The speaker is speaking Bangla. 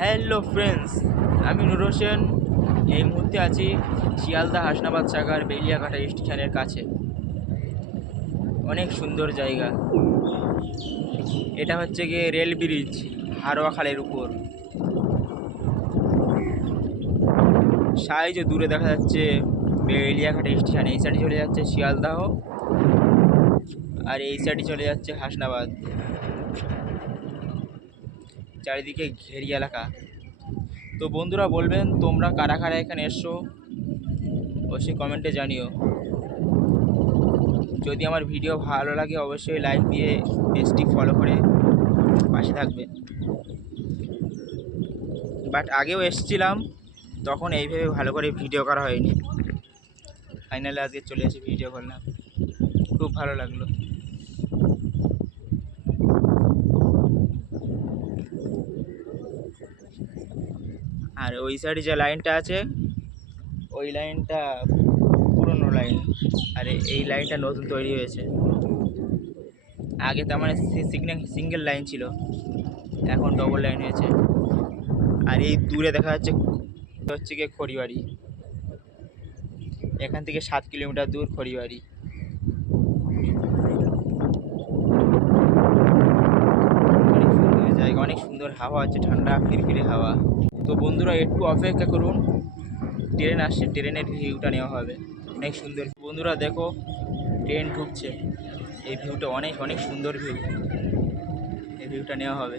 হ্যালো ফ্রেন্ডস, আমি নুর হোসেন। এই মুহূর্তে আছি শিয়ালদা হাসনাবাদ সাগার বেলিয়াঘাটা স্টেশনের কাছে। অনেক সুন্দর জায়গা। এটা হচ্ছে গিয়ে রেল ব্রিজ হারোয়া খালের উপর। সাইজে দূরে দেখা যাচ্ছে বেলিয়াঘাটা স্টেশন। এই সাইডে চলে যাচ্ছে শিয়ালদাহ, আর এই সাইডে চলে যাচ্ছে হাসনাবাদ। চারিদিকে ঘেরি এলাকা। তো বন্ধুরা, বলবেন তোমরা কারা কারা এখানে এসছো, অবশ্যই কমেন্টে জানিও। যদি আমার ভিডিও ভালো লাগে অবশ্যই লাইক দিয়ে পেজটি ফলো করে পাশে থাকবে। বাট আগেও এসেছিলাম, তখন এইভাবে ভালো করে ভিডিও করা হয়নি। ফাইনালি আজকে চলে এসে ভিডিও করলাম, খুব ভালো লাগলো। আর ওই সাইডে যে লাইনটা আছে, ওই লাইনটা পুরনো লাইন, আর এই লাইনটা নতুন তৈরি হয়েছে। আগে তার মানে সিঙ্গেল লাইন ছিল, এখন ডবল লাইন হয়েছে। আর এই দূরে দেখা যাচ্ছে হচ্ছে গিয়ে খড়িবাড়ি। এখান থেকে 7 কিলোমিটার দূর খড়িবাড়ি। অনেক সুন্দর জায়গা, অনেক সুন্দর হাওয়া আছে, ঠান্ডা ফিরফিরে হাওয়া। তো বন্ধুরা একটু অপেক্ষা করুন, ট্রেন আসছে, ট্রেনের ভিউটা নেওয়া হবে। অনেক সুন্দর বন্ধুরা, দেখো ট্রেন ঢুকছে। এই ভিউটা অনেক অনেক সুন্দর ভিউ, এই ভিউটা নেওয়া হবে।